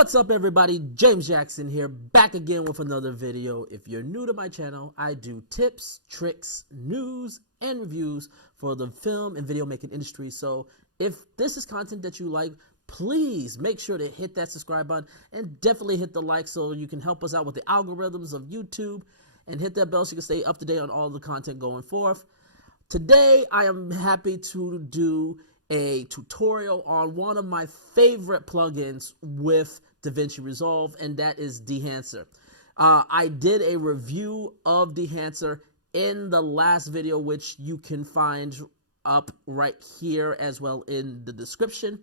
What's up, everybody? James Jackson here, back again with another video. If you're new to my channel, I do tips, tricks, news, and reviews for the film and video making industry. So if this is content that you like, please make sure to hit that subscribe button and definitely hit the like so you can help us out with the algorithms of YouTube, and hit that bell so you can stay up to date on all the content going forth. Today, I am happy to do a tutorial on one of my favorite plugins with DaVinci Resolve, and that is Dehancer. I did a review of Dehancer in the last video, which you can find up right here as well in the description.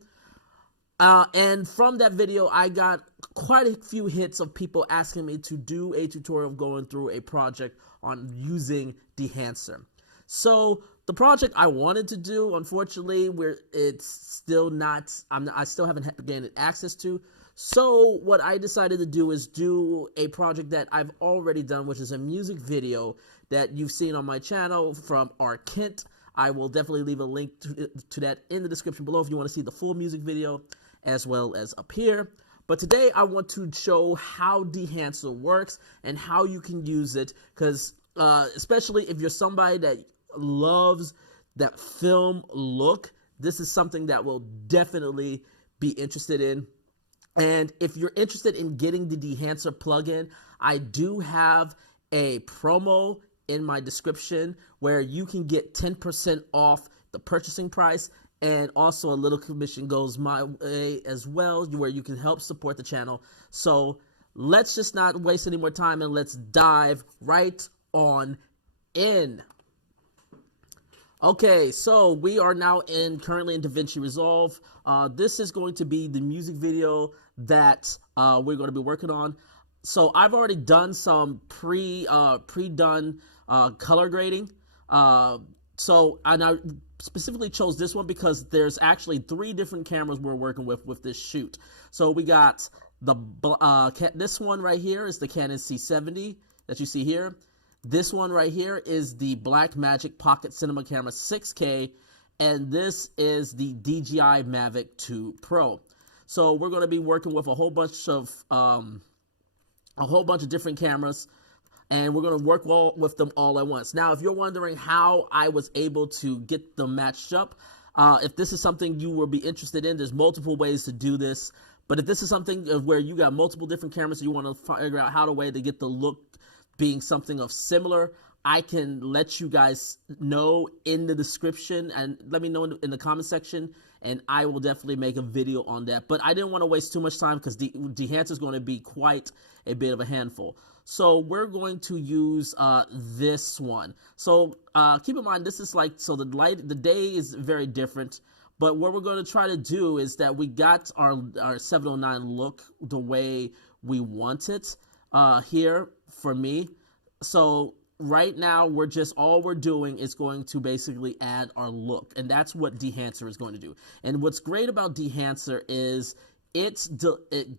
And from that video, I got quite a few hits of people asking me to do a tutorial of going through a project on using Dehancer. So the project I wanted to do, unfortunately, it's still not, I still haven't gained access to. So what I decided to do is do a project that I've already done, which is a music video that you've seen on my channel from R. Kent. I will definitely leave a link to that in the description below if you want to see the full music video, as well as up here. But today I want to show how Dehancer works and how you can use it, because especially if you're somebody that loves that film look, this is something that will definitely be interested in. And if you're interested in getting the Dehancer plugin, I do have a promo in my description where you can get 10% off the purchasing price, and also a little commission goes my way as well, where you can help support the channel. So let's just not waste any more time and let's dive right on in. Okay, so we are now currently in DaVinci Resolve. This is going to be the music video that we're going to be working on. So I've already done some pre-done color grading. And I specifically chose this one because there's actually 3 different cameras we're working with this shoot. So we got this one right here is the Canon C70 that you see here. This one right here is the Blackmagic Pocket Cinema Camera 6K, and this is the DJI Mavic 2 Pro. So we're going to be working with a whole bunch of different cameras, and we're going to work with them all at once. Now, if you're wondering how I was able to get them matched up, if this is something you will be interested in, there's multiple ways to do this. But if this is something where you got multiple different cameras, and you want to figure out how to get the look being something of similar, I can let you guys know in the description, and let me know in the comment section, and I will definitely make a video on that. But I didn't want to waste too much time because Dehancer is going to be quite a bit of a handful. So we're going to use this one. So keep in mind, this is the day is very different. But what we're going to try to do is that we got our 709 look the way we want it here for me. So right now all we're doing is going to basically add our look, and that's what Dehancer is going to do. And what's great about Dehancer is it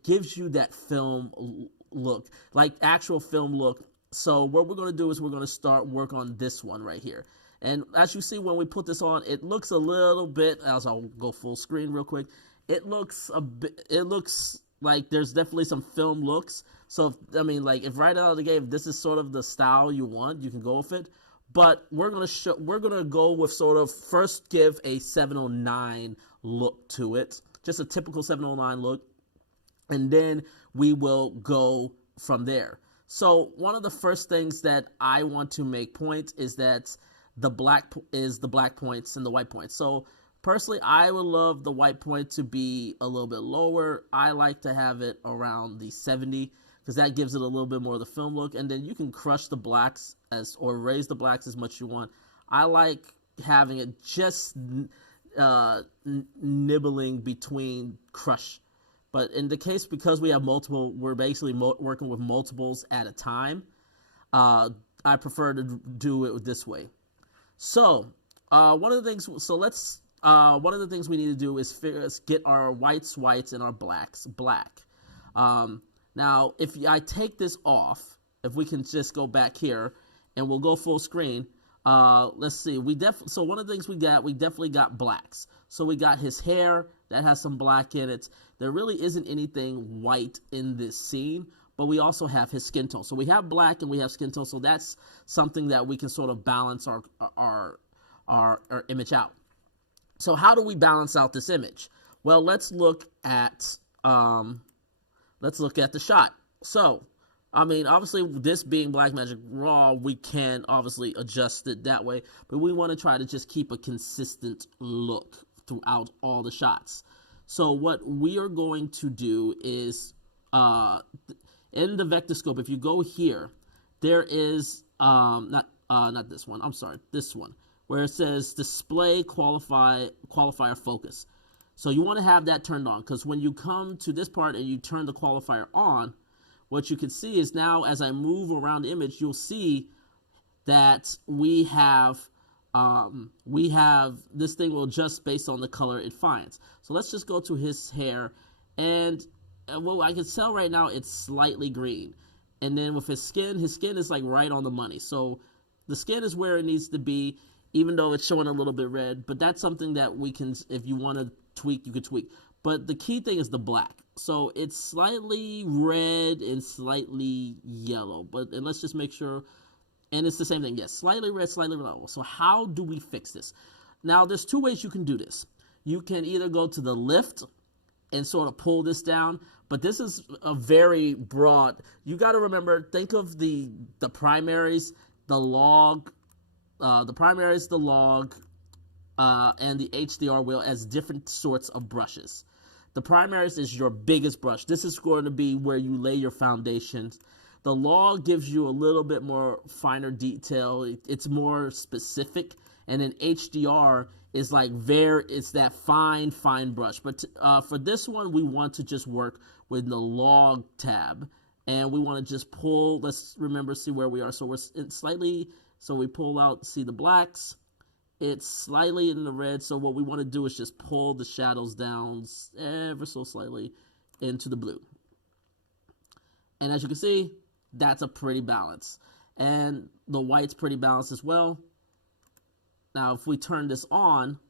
gives you that film look, like actual film look. So what we're going to do is we're going to start work on this one right here. And as you see, when we put this on, it looks a little bit, as I'll go full screen real quick, it looks like there's definitely some film looks. So, if right out of the gate, if this is sort of the style you want, you can go with it. But we're gonna go with sort of first give a 709 look to it, just a typical 709 look, and then we will go from there. So one of the first things that I want to make point is that the black points and the white points. So personally, I would love the white point to be a little bit lower. I like to have it around the 70 because that gives it a little bit more of the film look. And then you can crush the blacks or raise the blacks as much as you want. I like having it just nibbling between crush. But in the case, because we have multiple, we're basically working with multiples at a time. I prefer to do it this way. So one of the things we need to do is get our whites and our blacks black. Now, if I take this off, if we can just go back here and we'll go full screen. Let's see. So one of the things we definitely got blacks. So we got his hair that has some black in it. There really isn't anything white in this scene, but we also have his skin tone. So we have black and we have skin tone, so that's something that we can sort of balance our image out. So how do we balance out this image? Well, let's look at the shot. So, I mean, obviously, this being Blackmagic Raw, we can obviously adjust it that way, but we want to try to just keep a consistent look throughout all the shots. So what we are going to do is, in the vector scope, if you go here, there is, not this one, I'm sorry, this one, where it says display qualifier focus. So you want to have that turned on, because when you come to this part and you turn the qualifier on, what you can see is now as I move around the image, you'll see that we have this thing will adjust based on the color it finds. So let's just go to his hair, and well, I can tell right now it's slightly green. And then with his skin is like right on the money. So the skin is where it needs to be, even though it's showing a little bit red, but that's something that we can, if you want to tweak, you can tweak. But the key thing is the black. So it's slightly red and slightly yellow, and let's just make sure, and it's the same thing, yes, slightly red, slightly yellow. So how do we fix this? Now, there's two ways you can do this. You can either go to the lift and sort of pull this down, but this is a very broad, you got to remember, think of the primaries, the log, and the HDR wheel as different sorts of brushes. The primaries is your biggest brush. This is going to be where you lay your foundations. The log gives you a little bit more finer detail. It's more specific. And then HDR is like it's that fine brush. But for this one, we want to just work with the log tab. And we want to just pull, let's remember, see where we are. So we pull out, see the blacks. It's slightly in the red, so what we want to do is just pull the shadows down ever so slightly into the blue. And as you can see, that's a pretty balance. And the white's pretty balanced as well. Now, if we turn this on,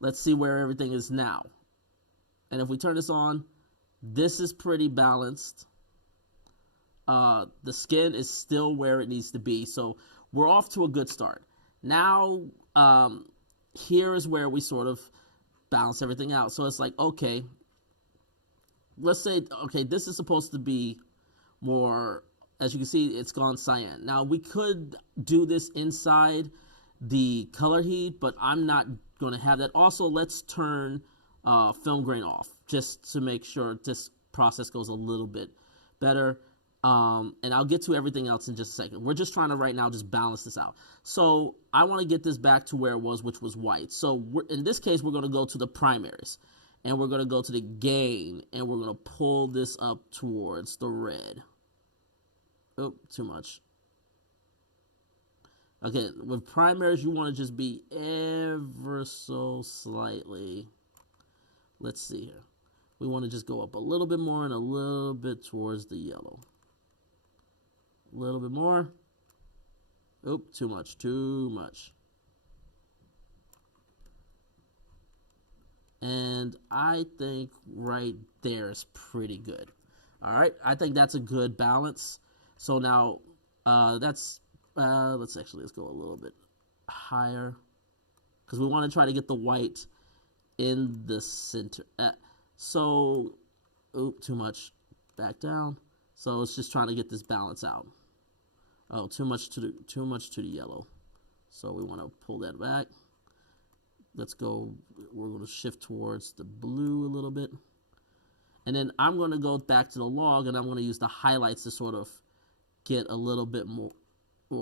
let's see where everything is now. And if we turn this on, this is pretty balanced. The skin is still where it needs to be, so we're off to a good start. Now, here is where we sort of balance everything out. So it's like, okay, let's say, okay, this is supposed to be more, as you can see, it's gone cyan. Now, we could do this inside the color heat, but I'm not going to have that. Also, let's turn film grain off, just to make sure this process goes a little bit better. And I'll get to everything else in just a second. We're just trying to right now just balance this out. So I want to get this back to where it was, which was white. So in this case, we're going to go to the primaries, and we're going to go to the gain, and we're going to pull this up towards the red. Oh, too much. Okay, with primaries, you want to just be ever so slightly. Let's see here. We want to just go up a little bit more and a little bit towards the yellow. A little bit more. Oh, too much. And I think right there is pretty good. All right, I think that's a good balance. So now let's go a little bit higher, because we want to try to get the white in the center. So, too much. Back down. So it's just trying to get this balance out. Oh, too much to the yellow. So we want to pull that back. Let's go. We're going to shift towards the blue a little bit. And then I'm going to go back to the log, and I'm going to use the highlights to sort of get a little bit more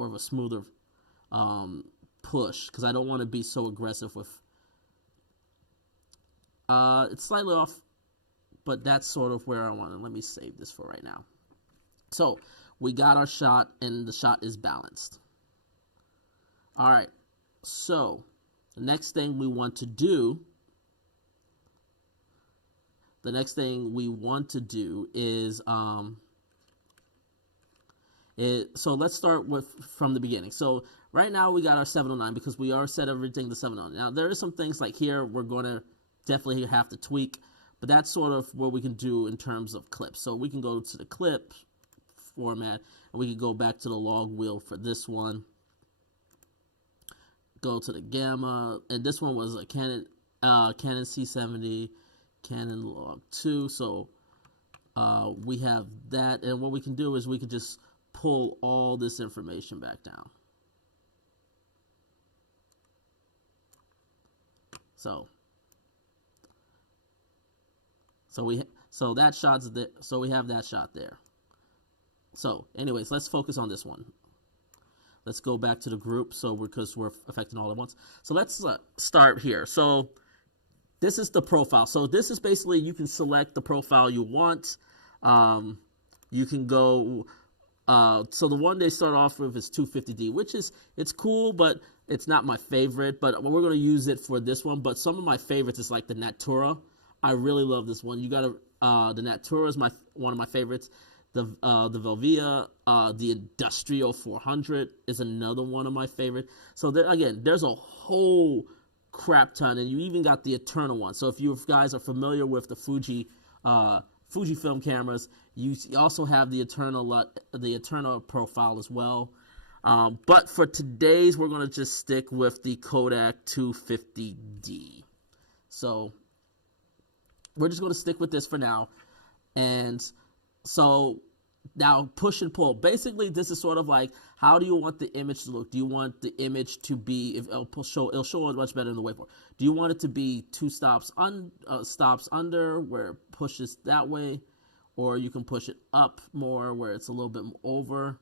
of a smoother push, because I don't want to be so aggressive with. It's slightly off, but that's sort of where I want to. Let me save this for right now. So we got our shot, and the shot is balanced. All right. So the next thing we want to do. Is so let's start from the beginning. So right now we got our 709, because we already set everything to 709. Now there are some things like here we're going to definitely have to tweak, but that's sort of what we can do in terms of clips. So we can go to the clip format, and we can go back to the log wheel for this one. Go to the gamma, and this one was a Canon C70, Canon log 2. So we have that, and what we can do is we can just pull all this information back down. So that shot's there. So we have that shot there. So anyways, let's focus on this one. Let's go back to the group. So because we're affecting all at once. So let's start here. So this is the profile. So this is basically, you can select the profile you want. You can go. So the one they start off with is 250D, which is, it's cool, but it's not my favorite. But we're going to use it for this one. But some of my favorites is like the Natura. I really love this one. You got to the Natura is one of my favorites. The Velvia, the Industrial 400 is another one of my favorite. So there, again, there's a whole crap ton, and you even got the Eternal one. So if you guys are familiar with the Fujifilm cameras, you also have the Eternal profile as well. But for today's, we're going to just stick with the Kodak 250D. So we're just going to stick with this for now. And so now push and pull. Basically, this is sort of like, how do you want the image to look? Do you want the image to be, if it'll show it much better in the waypoint. Do you want it to be 2 stops under, where it pushes that way, or you can push it up more where it's a little bit over?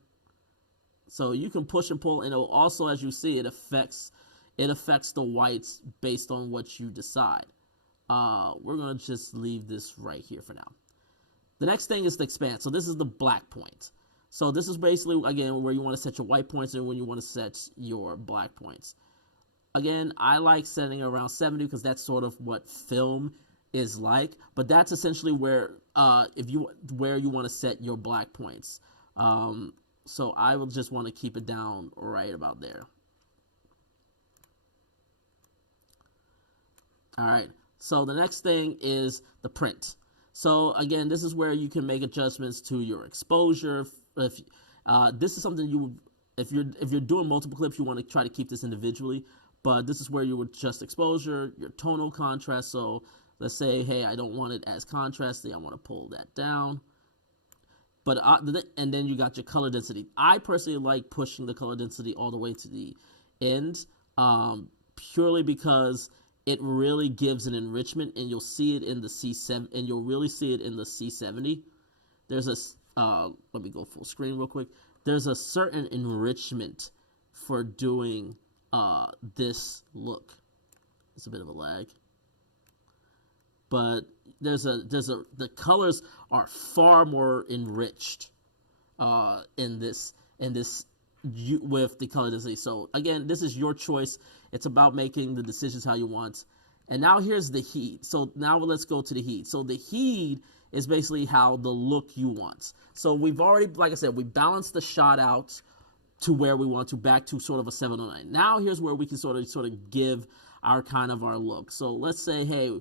So you can push and pull, and it will also, as you see, it affects the whites based on what you decide. We're gonna just leave this right here for now. The next thing is the expand. So this is the black point. So this is basically, again, where you want to set your white points and when you want to set your black points. Again, I like setting around 70 because that's sort of what film is like. But that's essentially where you want to set your black points. So I will just want to keep it down right about there. All right. So the next thing is the print. So again, this is where you can make adjustments to your exposure. If this is something if you're doing multiple clips, you want to try to keep this individually. But this is where you would adjust exposure, your tonal contrast. So let's say, hey, I don't want it as contrasty. I want to pull that down. But and then you got your color density. I personally like pushing the color density all the way to the end, purely because it really gives an enrichment, and you'll see it in the C7, and you'll really see it in the C70. There's a, let me go full screen real quick. There's a certain enrichment for doing this look. It's a bit of a lag. But the colors are far more enriched in this with the color density. So again, this is your choice. It's about making the decisions how you want. And now here's the heat. So now let's go to the heat. So the heat is basically how the look you want. So we've already, like I said, we balanced the shot out to where we want to, back to sort of a 709. Now here's where we can sort of give our look. So let's say, hey,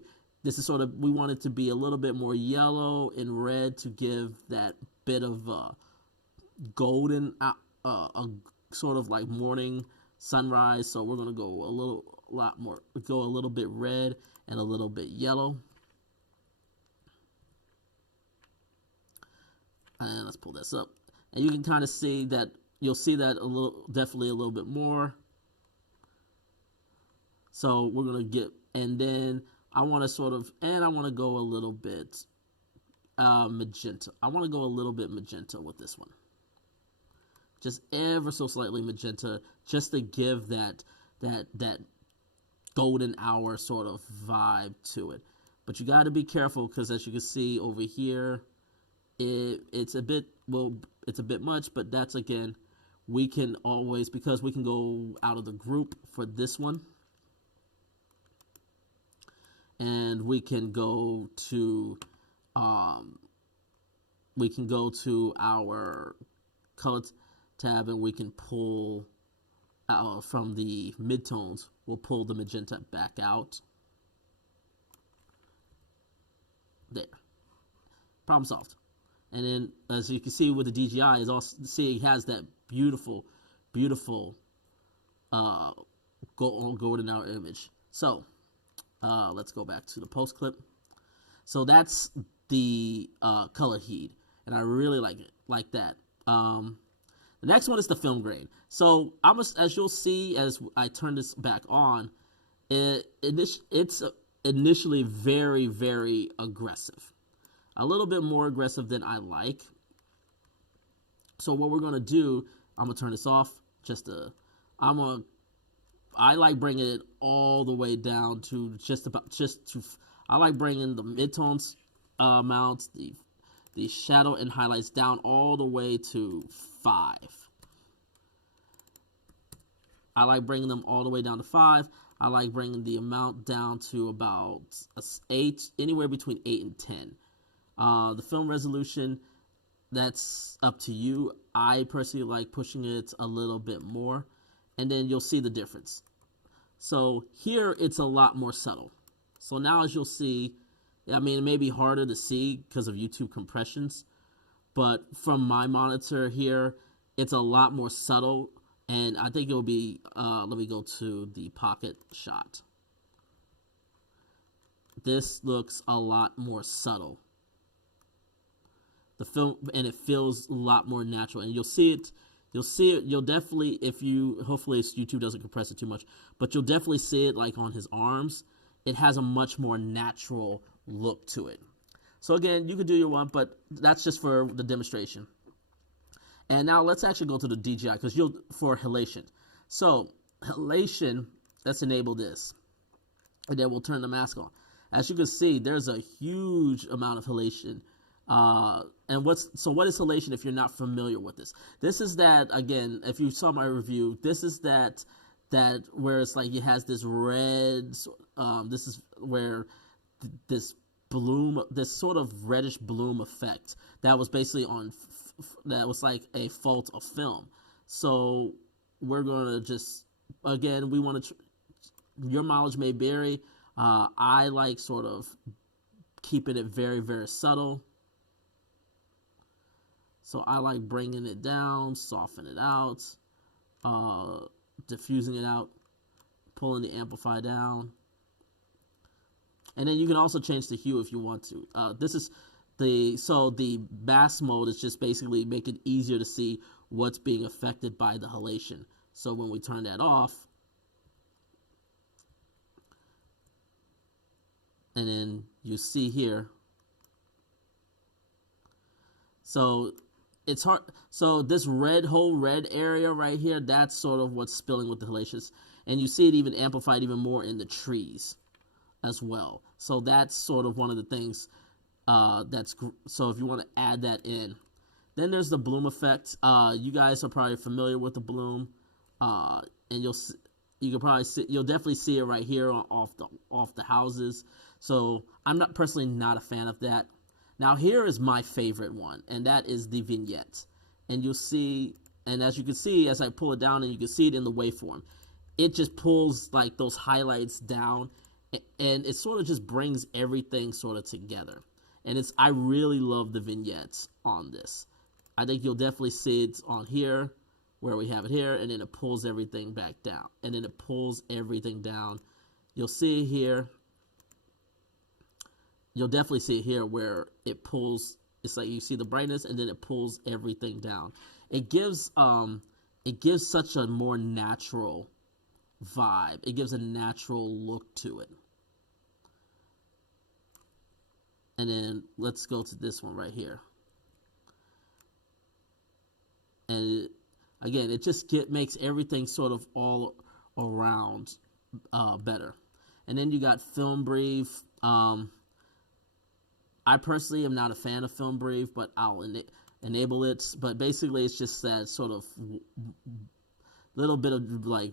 this is sort of, we want it to be a little bit more yellow and red to give that bit of golden, a sort of like morning sunrise. So we're gonna go a little bit red and a little bit yellow. And let's pull this up, and you can kind of see that. You'll see that definitely a little bit more. So we're gonna get, and then I want to go a little bit magenta. I want to go a little bit magenta with this one. Just ever so slightly magenta, just to give that golden hour sort of vibe to it. But you got to be careful, because as you can see over here, it's a bit much. But that's, again, we can always, because we can go out of the group for this one, and we can go to our color tab, and we can pull from the midtones. We'll pull the magenta back out. There, problem solved. And then, as you can see with the DJI, is also see it has that beautiful, beautiful golden hour image. So let's go back to the post clip. So that's the color heat, and I really like that. The next one is the film grain. So as you'll see as I turn this back on, it's initially very, very aggressive. A little bit more aggressive than I like. So what we're gonna do, I'm gonna turn this off. I like bringing it all the way down to I like bringing the midtones amounts, the shadow and highlights down all the way to 5. I like bringing them all the way down to 5. I like bringing the amount down to about 8, anywhere between 8 and 10. The film resolution, that's up to you. I personally like pushing it a little bit more, and then you'll see the difference. So here it's a lot more subtle. So now as you'll see, I mean, it may be harder to see because of YouTube compressions, but from my monitor here, it's a lot more subtle, and I think it'll be, let me go to the pocket shot. This looks a lot more subtle. The film, and it feels a lot more natural, and you'll see it, you'll definitely, hopefully YouTube doesn't compress it too much, but you'll definitely see it like on his arms. It has a much more natural look to it. So again, you could do your one, but that's just for the demonstration. And now let's actually go to the DJI for halation. So halation, let's enable this, and then we'll turn the mask on. As you can see, there's a huge amount of halation. And what is halation if you're not familiar with this? This is that, again, if you saw my review, this is that where it's like it has this red, this is where this bloom, this sort of reddish bloom effect that was basically that was like a fault of film. So we're going to just, again, we want to, your mileage may vary. I like sort of keeping it very, very subtle. So I like bringing it down, soften it out, diffusing it out, pulling the amplify down. And then you can also change the hue if you want to. The mask mode is just basically make it easier to see what's being affected by the halation. So when we turn that off, and then you see here, so it's hard. So this whole red area right here, that's sort of what's spilling with the halations. And you see it even amplified even more in the trees as well. So that's sort of one of the things so if you want to add that in. Then there's the bloom effect. You guys are probably familiar with the bloom. And you'll definitely see it right here off the houses. So I'm not a fan of that. Now here is my favorite one, and that is the vignette. And you'll see, and as you can see, as I pull it down, and you can see it in the waveform, it just pulls like those highlights down, and it sort of just brings everything sort of together. And I really love the vignettes on this. I think you'll definitely see it on here, where we have it here, and then it pulls everything back down, and then it pulls everything down. You'll see it here. You'll definitely see it here where it pulls. It's like you see the brightness, and then it pulls everything down. It gives such a more natural vibe. It gives a natural look to it. And then let's go to this one right here. And again, it just makes everything sort of all around better. And then you got film breathe. I personally am not a fan of film breathe, but I'll enable it. But basically, it's just that sort of little bit of like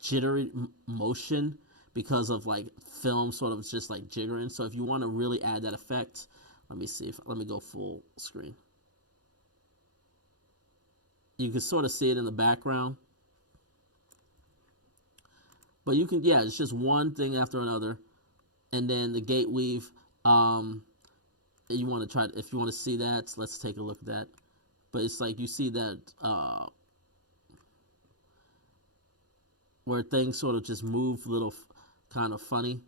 jittery motion because of like film sort of just like jiggering. So if you want to really add that effect, let me go full screen. You can sort of see it in the background. But you can, yeah, it's just one thing after another. And then the gate weave, you want to try, if you want to see that, let's take a look at that. But it's like you see that where things sort of just move a little kind of funny.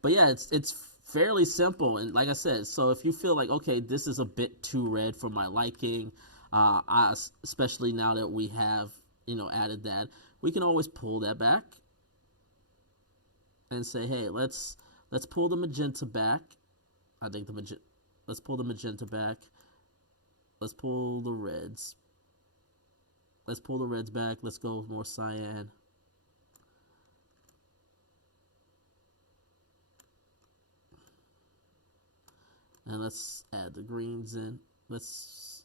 But yeah, it's fairly simple, and like I said, so if you feel like, okay, this is a bit too red for my liking, especially now that we have, you know, added that, we can always pull that back and say, hey, let's pull the magenta back. I think let's pull the magenta back. Let's pull the reds. Let's pull the reds back. Let's go more cyan. And let's add the greens in. Let's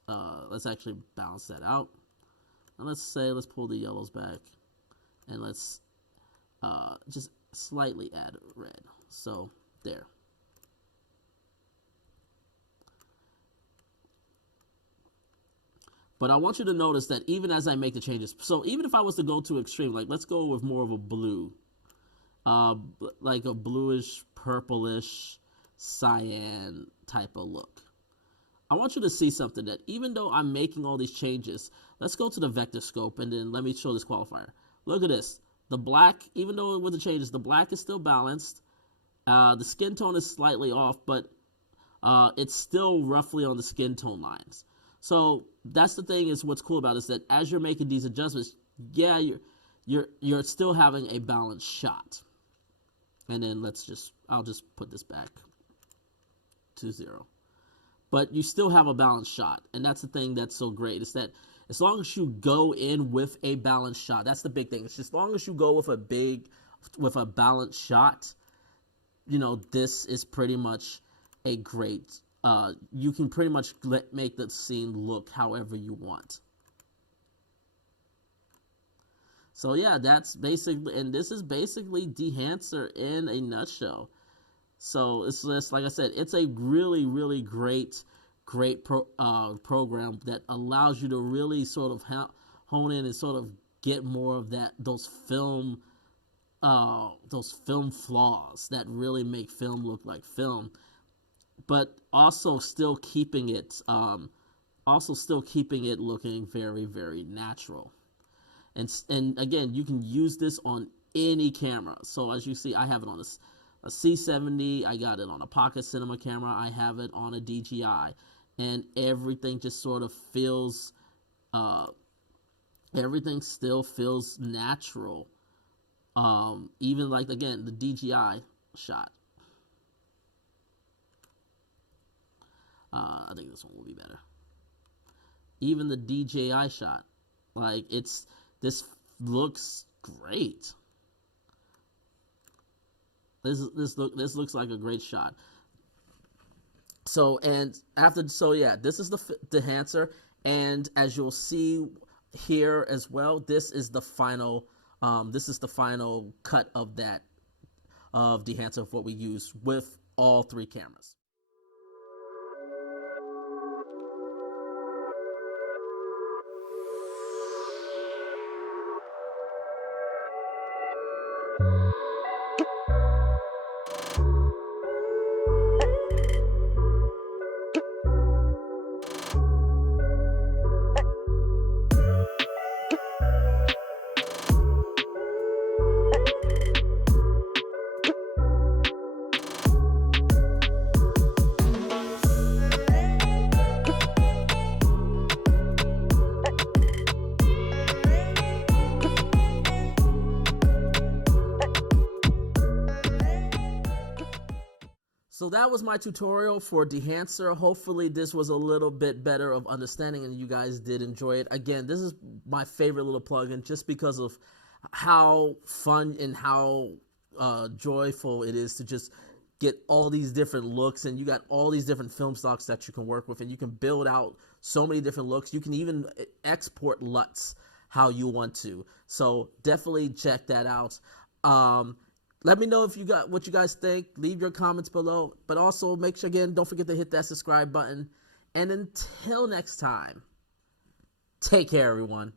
actually balance that out. And let's pull the yellows back, and let's just slightly add red. So there. But I want you to notice that even as I make the changes, so even if I was to go to extreme, like let's go with more of a blue, like a bluish, purplish, cyan type of look. I want you to see something, that even though I'm making all these changes, let's go to the vector scope and then let me show this qualifier. Look at this. The black, even though with the changes, the black is still balanced. The skin tone is slightly off, but it's still roughly on the skin tone lines. So that's the thing, is what's cool about it, is that as you're making these adjustments, yeah, you're still having a balanced shot. And then I'll just put this back to 0. But you still have a balanced shot, and that's the thing that's so great, is that as long as you go in with a balanced shot, that's the big thing. It's just as long as you go with a balanced shot, you know, this is pretty much a great, you can pretty much make the scene look however you want. So yeah, that's basically, and this is basically Dehancer in a nutshell. So it's just, like I said, it's a really, really great program that allows you to really sort of hone in and sort of get more of those film flaws that really make film look like film, but also still keeping it looking very, very natural. And again, you can use this on any camera. So as you see, I have it on a C70, I got it on a pocket cinema camera, I have it on a DJI, and everything just sort of feels, everything still feels natural. Even like, again, the DJI shot. I think this one will be better. Even the DJI shot, like this looks great. This looks like a great shot. So yeah, this is the Dehancer, and as you'll see here as well, this is the final cut of Dehancer, of what we use with all 3 cameras. So that was my tutorial for Dehancer. Hopefully this was a little bit better of understanding and you guys did enjoy it. Again, this is my favorite little plugin just because of how fun and how joyful it is to just get all these different looks, and you got all these different film stocks that you can work with, and you can build out so many different looks. You can even export LUTs how you want to. So definitely check that out. Let me know if you got what you guys think. Leave your comments below. But also make sure, again, don't forget to hit that subscribe button. And until next time, take care, everyone.